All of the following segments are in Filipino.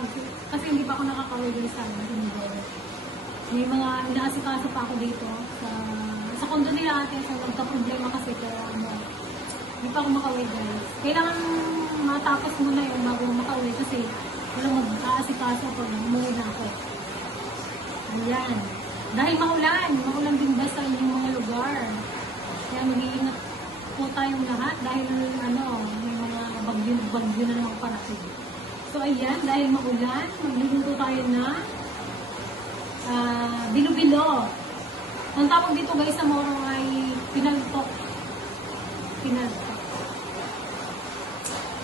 vlog. Kasi hindi pa ako nakakawin sa indoor. May mga inaasikaso pa ako dito sa condo nila ate. So, nagka-problema kasi kaya hindi pa ako makawin guys. Kailangan matapos muna yung bago makawin kasi walang mag-aasikaso pag umuwi na ako. Ayan. Dahil maulan din ba sa inyong mga lugar? Kaya mag-iingat po tayong lahat dahil may mga bagyo na naman parating. So ayan, dahil maulan, magluluto tayo na bilo-bilo. Ang tawag dito guys sa Moro ay pinaltok.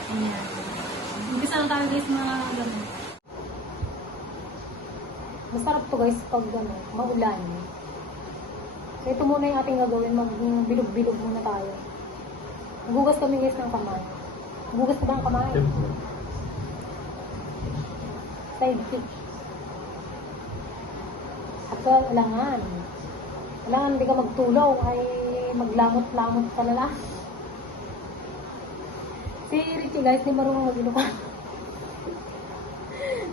Ayan. Umpisa na tayo guys mga ganun. Masarap to guys pag maulan. So ito muna yung ating gagawin, mag-bilog-bilog muna tayo. Maghugas kami guys ng kamay. Maghugas ka ba ng kamay? Side kick. At kailangan hindi ka magtulaw ay maglamot-lamot ka na lang. Si Richie guys, di marunong mag-ilukano.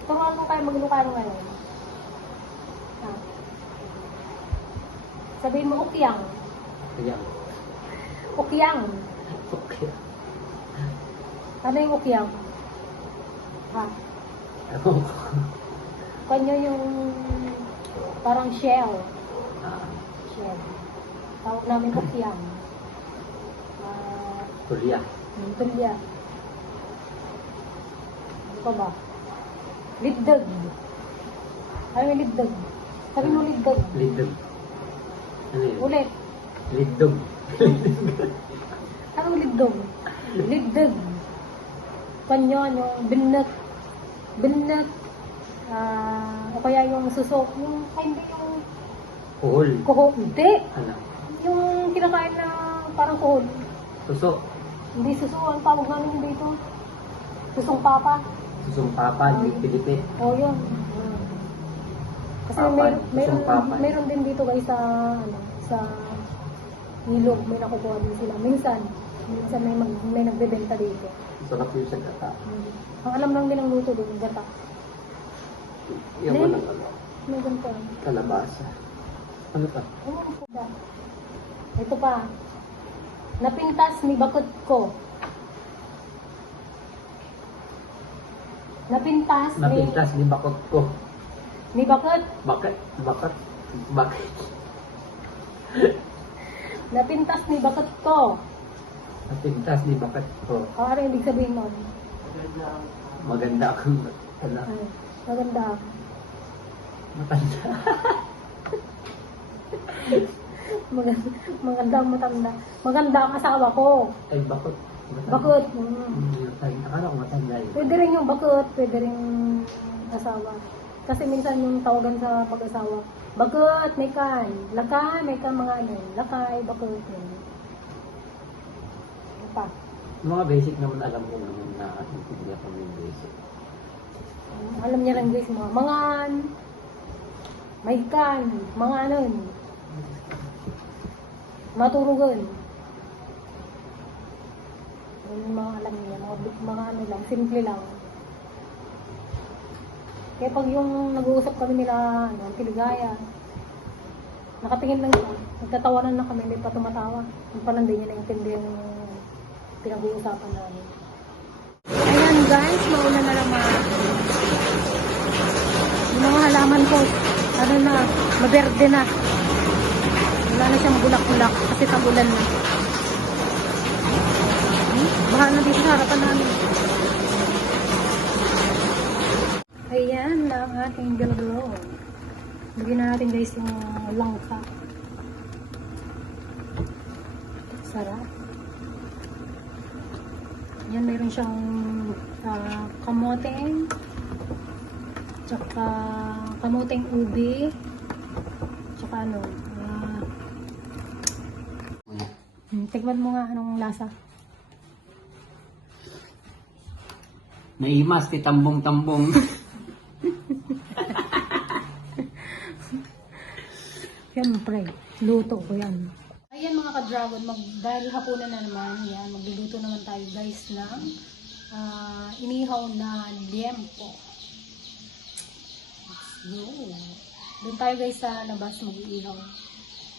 Turuan mo kayo mag-ilukano ngayon. Sabihin mo, ukyang. Ukyang. Ano yung ukyang? Kanyo yung parang shell. Shell. Tawag namin ukyang. Tulya. Tulya. Ano pa ba? Liddag. Ano yung liddag? Sabi mo liddag. Liddag. Ano yun? Ulit. Liddag. Ano liddag? Liddag. Kanyo, yung binat. O kaya yung suso. Hindi yung Kuhol. kuho. Hindi. Ano? Yung kinakain na parang kuhol. Suso. Hindi suso. Ang tawag namin dito. Susong papa. Susong papa, Pilipit. O yun. Kasi Papa, susong papa. meron din dito guys sa ilog. May nakukuha din sila. Minsan may nagbebenta dito. Sarap yung sa gata. Ang alam lang din ang luto doon, gata. Yung Then, walang may ganito. kalabasa. Ano pa? Ano po ba? Ito pa. Napintas ni bakit ko. Napintas ni bakot ko. ni bakit. Bakit? Napintas ni bakit ko. Napintas ni bakit ko. Ano ibig sabihin nun? Maganda akong anak. Ay, maganda. Matanda. Maganda ang matanda. Maganda ang asawa ko. Ay, bakit? Bakit? Akala ko matanda yun. Pwede rin yung bakit, pwede rin asawa. Kasi minsan yung tawagan sa pag-asawa, bakit, may kan, lakay, may kan mga lakay, bakit, ano pa? Mga basic naman alam ko naman na intindihan ko yung basic. Alam niya lang guys, mga may kan, mga maturugan. Yung mga alam niya, mga lang, simple lang. Kaya pag yung nag-uusap kami nila, Tiligaya, nakatingin lang yun, nagtatawanan na kami, hindi pa tumatawa. Yung palang din niya naintindihan yung pinag-uusapan namin. Ayan guys, mauna na naman. Yung mga halaman ko, maberde na. Wala na siyang bulak-bulak kasi tagulan na. Baha na dito sa harapan namin. Ayan na ang ating bilo-bilo. Lagyan na natin guys yung langka. Sarap. Yan, mayroon siyang kamoteng. Tsaka kamoteng ubi. Tsaka tikman mo nga anong lasa. Naimas, tambong-tambong. Siyempre, luto ko yan. Ayan mga ka-dragon, dahil hapunan na naman, yan, magluluto naman tayo guys ng inihaw na liempo. Go. Doon tayo guys sa labas mag-iihaw.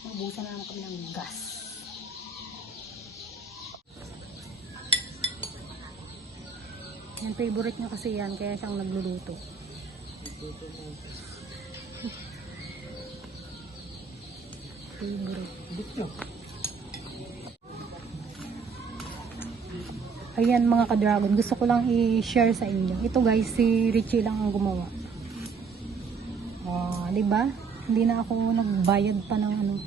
Mabusan na naman kami ng gas. Yan, favorite niya kasi yan, kaya siyang nagluluto. Favorite. Dito. Ayan mga ka-dragon, gusto ko lang i-share sa inyo. Ito guys, si Richie lang ang gumawa. Oh, 'di ba? Hindi na ako nagbayad pa ng ano.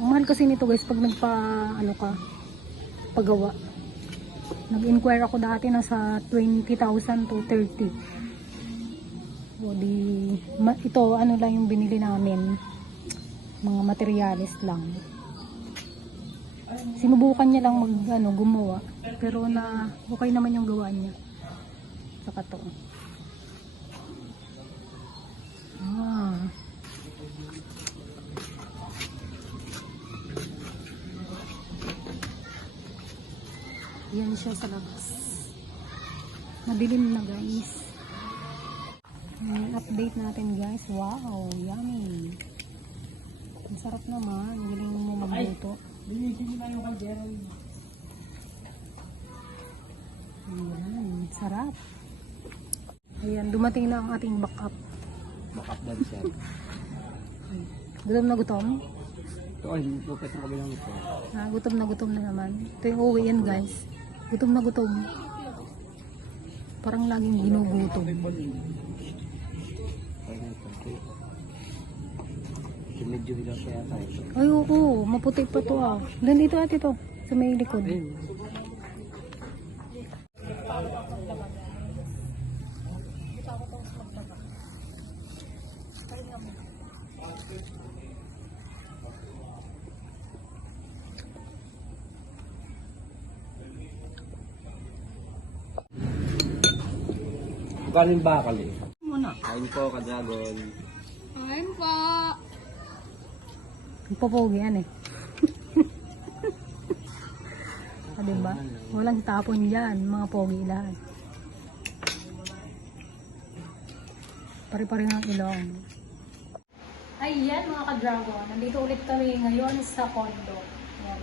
Ang mahal kasi nito guys pag pagawa. Nag-inquire ako dati na sa 20,000 to 30. O ito ano lang yung binili namin. Mga materyales lang. Sinubukan niya lang gumawa, pero okay naman yung gawa niya. Saka to. Yan siya sa labas. Madilim na guys. Update natin guys. Wow, yummy. Ang sarap naman. Galing mo magluto. Linisin na yung kaldero. Ayan, sarap. Ayan, dumating na ang ating backup. Backup dad siya. Gutom na gutom? Ito ay, lupit ng kabilang ito. Gutom na naman. Ito yung uwi yan guys. Gutom na gutom. Parang laging ginugutom. Medyo hilaw kaya tayo. Ay, oo. Maputi pa to ah. Dan ito at ito. Sa may likod. Galing bakal eh. Muna. Kain po, ka-dragon. Kain po. Popogi yan eh. Diba? Walang tapon dyan. Mga pogi lahat. Pare-pare ng ilong. Ayan mga ka-dragon. Nandito ulit kami ngayon sa condo. Ayan,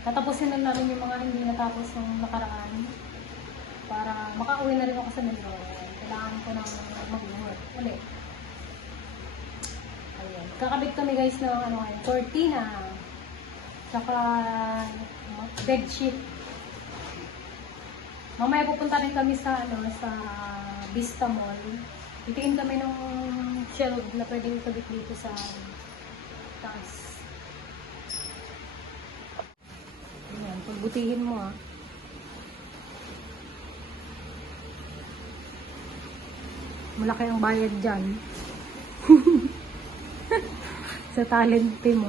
tatapusin na namin yung mga hindi natapos ng nakaraan. Para makauwi na rin ako sa Mindoro. Kailangan ko nang mag-work ulit. Ayan. Kakabit kami guys ng cortina. Saka bedsheet. Mamaya pupunta rin kami sa sa Vista Mall. Titingin kami ng shelf na pwedeng ikabit dito sa taas. Ayan, pagbutihin mo ah. Malaki ang bayad dyan. Sa talente mo.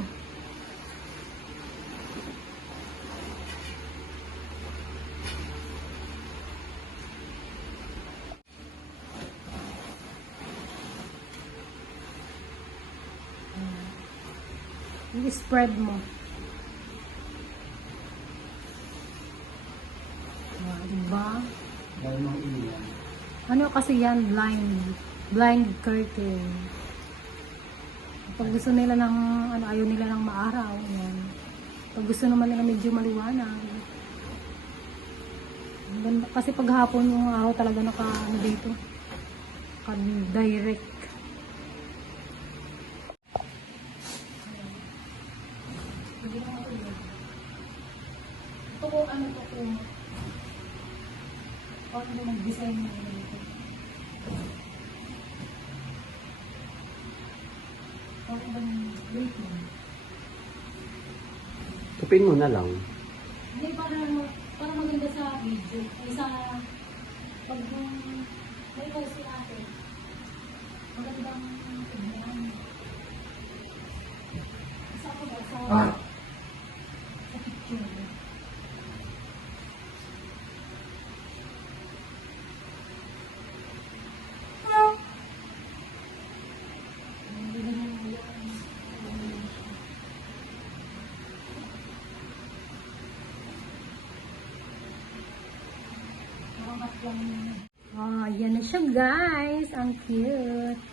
I-spread mo. Diba? Dahil mga ilan. Ano kasi yan? Blind curtain. Pag gusto nila ng, ayaw nila ng maaraw. Yan. Pag gusto naman nila medyo maliwanag. Kasi pag hapon yung araw talaga dito. Direct. Ito kung ano to kung paano mag-design mo dito. Paano ba yung wait mo? Tupin mo na lang. Hindi, para maganda sa video. Ay sa pag may post si ate. Magandang tignan. Isa ko ba sa picture. Yan na siya, guys. Ang cute.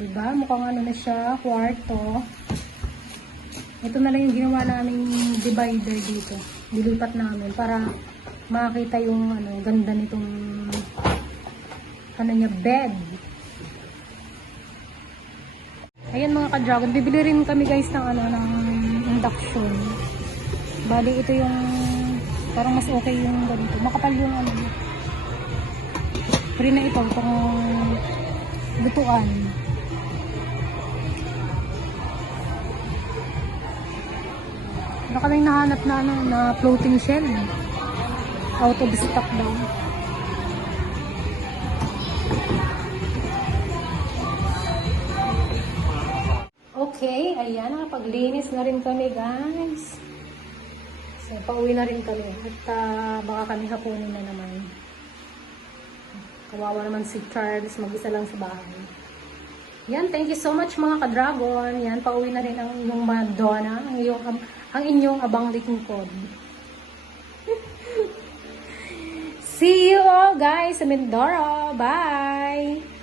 Diba? Mukhang ano na siya, kwarto. Ito na lang yung ginawa naming divider dito. Dilipat namin para makita yung ano, ganda nitong ano niya, bed. Ayan mga ka-dragon, bibili rin kami guys ng ano, ng induction. Bali ito yung parang mas okay yung ganito. Makapal yung ano. Free na ito, itong lutuan. Wala kaming nahanap na ano, na floating shell. Out of stock daw. Okay, ayan, nakapaglinis na rin kami guys. So, pauwi na rin kami. At baka kami hapunin na naman. Kawawa naman si Charles, mag-isa lang sa bahay. Yan, thank you so much mga ka-dragon. Yan, pauwi na rin ang inyong Madonna, ang inyong abang lingkod. See you all guys sa Mindoro. Bye!